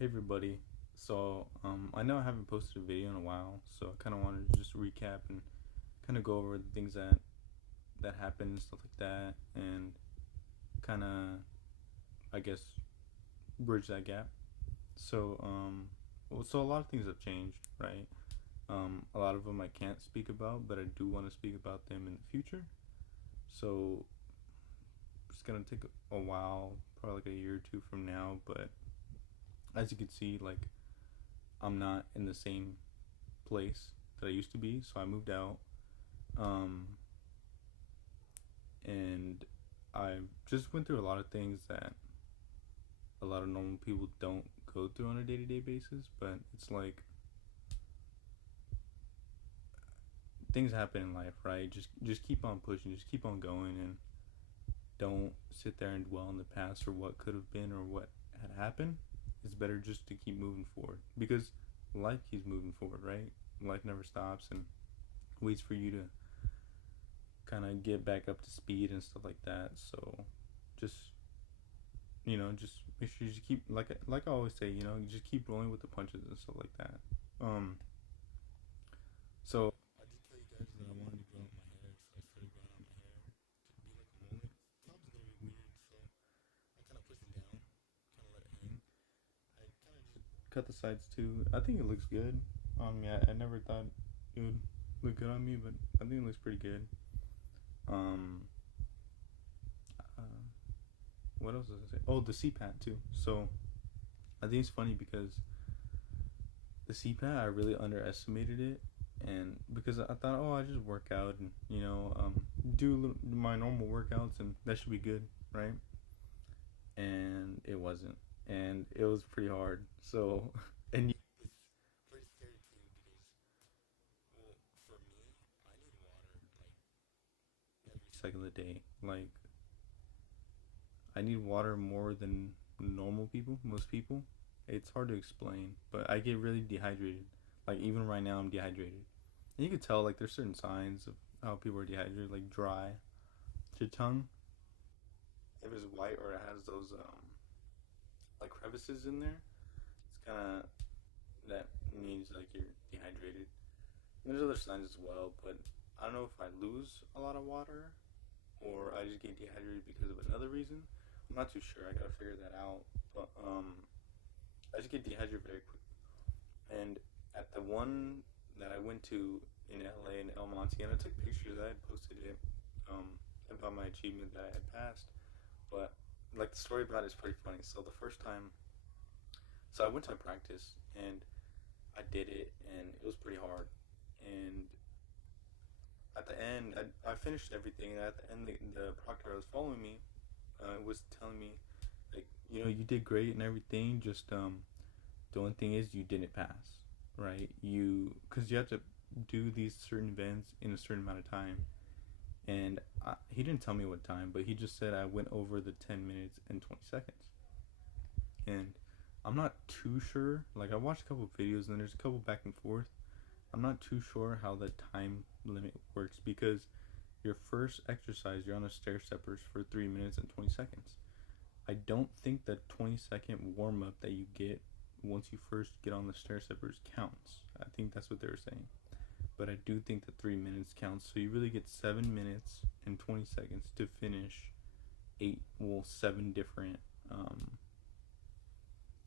Hey everybody. I know I haven't posted a video in a while, so I kind of wanted to just recap and kind of go over the things that happened and stuff like that, and kind of, I guess, bridge that gap. So a lot of things have changed, right? A lot of them I can't speak about, but I do want to speak about them in the future. So it's gonna take a while, probably like a year or two from now, but as you can see, like I'm not in the same place that I used to be, so I moved out. Um, and I just went through a lot of things that a lot of normal people don't go through on a day to day basis, but it's like things happen in life, right? Just keep on pushing, just keep on going, and don't sit there and dwell on the past or what could have been or what had happened. It's better just to keep moving forward because life keeps moving forward, right? Life never stops and waits for you to kind of get back up to speed and stuff like that. So just just make sure you just keep like I always say, you just keep rolling with the punches and stuff like that. Um, so I did tell you guys that I wanted to grow out my hair, so I started growing out my hair to be like a mullet. Top's a little bit weird, so I kind of pushed it down, kind of let it hang. I kind of just cut the sides too. I think it looks good. Yeah, I never thought it would look good on me, but I think it looks pretty good. Um, uh, what else was I say? Oh, the Cpat too. So I think it's funny because the Cpat I really underestimated it, and because I thought, oh, I just work out and do my normal workouts and that should be good, right? And it wasn't, and it was pretty hard. So and it's pretty scary too because well, for me, I need water like every second of the day. Like I need water more than normal people, most people. It's hard to explain, but I get really dehydrated. Like even right now, I'm dehydrated, and you can tell like there's certain signs of how people are dehydrated, like dry to tongue. If it's white or it has those like crevices in there, it's kind of that means like you're dehydrated. And there's other signs as well, but I don't know if I lose a lot of water or I just get dehydrated because of another reason. I'm not too sure. I gotta figure that out. But I just get dehydrated very quick. And at the one that I went to in LA in El Monte, and I took pictures. I had posted it about my achievement that I had passed. But like the story about it is pretty funny. So the first time, so I went to a practice and I did it, and it was pretty hard. And at the end, I finished everything. And at the end, the proctor that was following me was telling me, like, you did great and everything. Just the only thing is you didn't pass, right? Because you have to do these certain events in a certain amount of time. And he didn't tell me what time, but he just said I went over the 10 minutes and 20 seconds. And I'm not too sure. Like, I watched a couple of videos and there's a couple back and forth. I'm not too sure how the time limit works because your first exercise, you're on a stair steppers for 3 minutes and 20 seconds. I don't think the 20-second warm up that you get once you first get on the stair steppers counts. I think that's what they were saying. But I do think the 3 minutes counts. So you really get 7 minutes and 20 seconds to finish seven different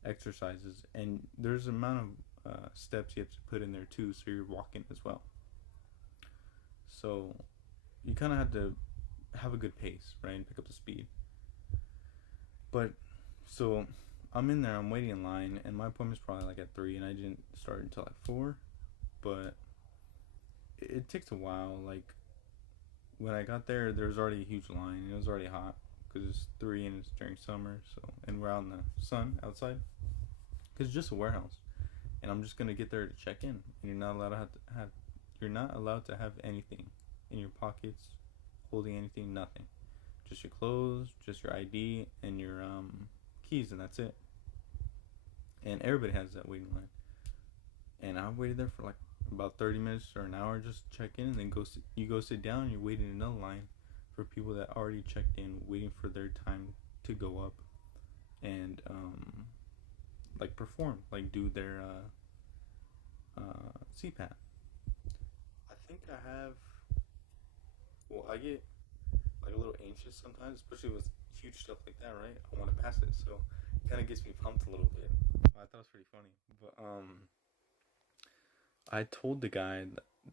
exercises. And there's an amount of steps you have to put in there too. So you're walking as well. So you kind of have to have a good pace, right? And pick up the speed. But so I'm in there, I'm waiting in line, and my appointment's probably like at 3, and I didn't start until like 4. But it takes a while. Like when I got there, there was already a huge line, and it was already hot because it's 3 and it's during summer. So and we're out in the sun outside because it's just a warehouse, and I'm just gonna get there to check in, and you're not allowed to have anything in your pockets, holding anything, nothing. Just your clothes, just your ID, and your keys, and that's it. And everybody has that waiting line. And I waited there for like about 30 minutes or an hour just to check in, and then you go sit down, and you're waiting in another line for people that already checked in, waiting for their time to go up. And like perform, like do their Cpat. I think I have. Well, I get like a little anxious sometimes, especially with huge stuff like that, right? I want to pass it, so it kind of gets me pumped a little bit. I thought it was pretty funny, but I told the guy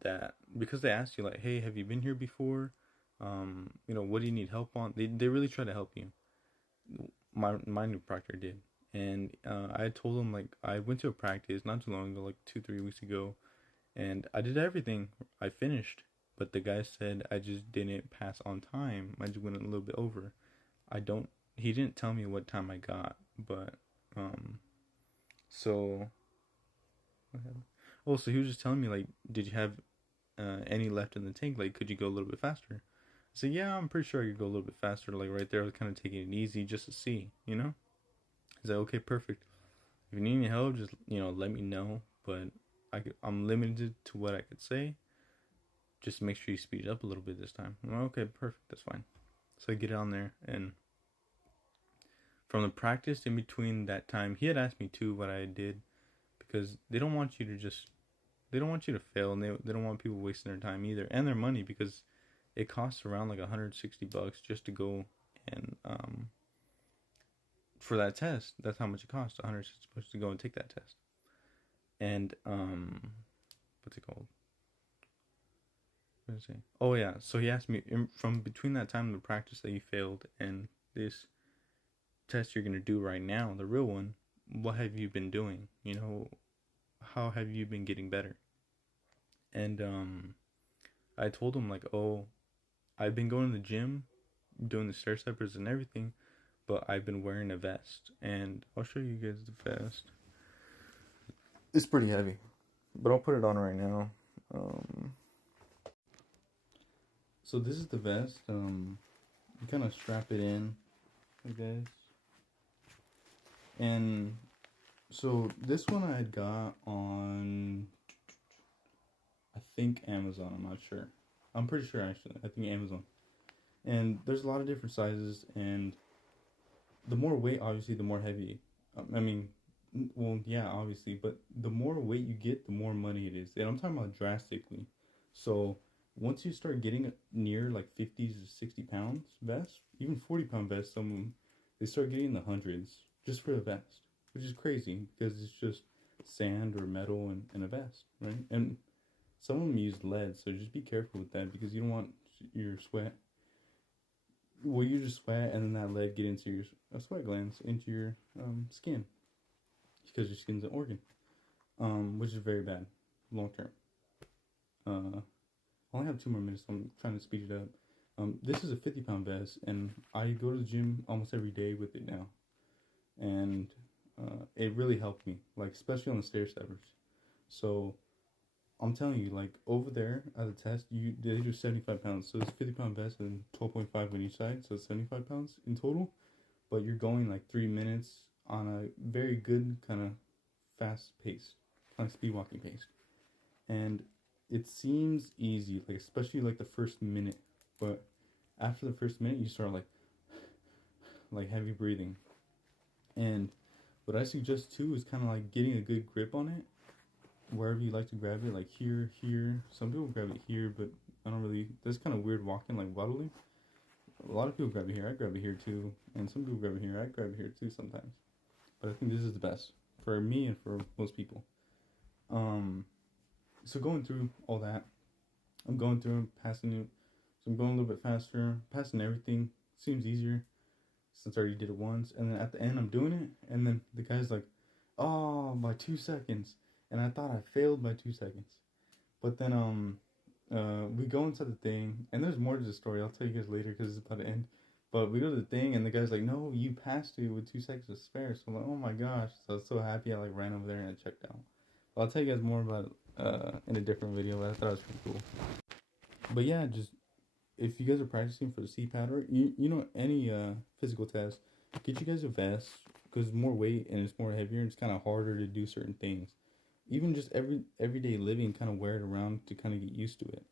that because they asked you like, hey, have you been here before? What do you need help on? They really try to help you. My new proctor did, and I told him like I went to a practice not too long ago, like 2-3 weeks ago, and I did everything. I finished, but the guy said I just didn't pass on time. I just went a little bit over. I don't. He didn't tell me what time I got, but so what happened? Oh, so he was just telling me like, did you have any left in the tank? Like, could you go a little bit faster? So yeah, I'm pretty sure I could go a little bit faster. Like right there, I was kind of taking it easy just to see, you know. He's like, okay, perfect. If you need any help, just let me know. But I'm limited to what I could say. Just make sure you speed it up a little bit this time. I'm like, okay, perfect, that's fine. So I get on there, and from the practice in between that time, he had asked me too what I did, because they don't want you to fail, and they don't want people wasting their time either, and their money, because it costs around like $160 just to go and for that test. That's how much it costs, $160 to go and take that test. And what's it called? What did I say? Oh yeah, so he asked me from between that time, the practice that you failed, and this test you're gonna do right now, the real one, what have you been doing? How have you been getting better? And I told him like, oh, I've been going to the gym, doing the stair steppers and everything, but I've been wearing a vest, and I'll show you guys the vest. It's pretty heavy, but I'll put it on right now. So this is the vest. You kind of strap it in, like this, and so this one I had got on, I think Amazon. I'm not sure. I'm pretty sure actually. I think Amazon. And there's a lot of different sizes, and the more weight, obviously, the more heavy. Well, yeah, obviously, but the more weight you get, the more money it is. And I'm talking about drastically. So once you start getting near like 50 to 60 pounds vest, even 40-pound vest, some of them, they start getting in the hundreds just for a vest, which is crazy because it's just sand or metal and a vest, right? And some of them use lead, so just be careful with that because you don't want your sweat. Well, you just sweat and then that lead get into your sweat glands, into your skin, because your skin's an organ, which is very bad, long term. I only have 2 more minutes, so I'm trying to speed it up. This is a 50-pound vest, and I go to the gym almost every day with it now, and it really helped me, like especially on the stair steppers. So I'm telling you, like over there at the test, they do 75 pounds. So it's 50-pound vest and 12.5 on each side, so it's 75 pounds in total. But you're going like 3 minutes on a very good kind of fast pace, kind of speed walking pace, and it seems easy, like especially like the first minute, but after the first minute, you start like heavy breathing. And what I suggest too is kind of like getting a good grip on it wherever you like to grab it, like here. Some people grab it here, but I don't really. That's kind of weird walking, like waddling. A lot of people grab it here. I grab it here too, and some people grab it here. I grab it here too sometimes. But I think this is the best for me and for most people. So going through all that, I'm going through and passing it. So I'm going a little bit faster, passing everything. Seems easier since I already did it once. And then at the end, I'm doing it, and then the guy's like, "Oh, by 2 seconds." And I thought I failed by 2 seconds. But then we go inside the thing, and there's more to the story. I'll tell you guys later because it's about to end. But we go to the thing, and the guy's like, "No, you passed it with 2 seconds to spare." So I'm like, "Oh my gosh!" So I was so happy. I like ran over there and I checked out. But I'll tell you guys more about it in a different video. But I thought it was pretty cool. But yeah, just if you guys are practicing for the Cpat or any physical test, get you guys a vest because it's more weight and it's more heavier and it's kind of harder to do certain things. Even just everyday living, kind of wear it around to kind of get used to it.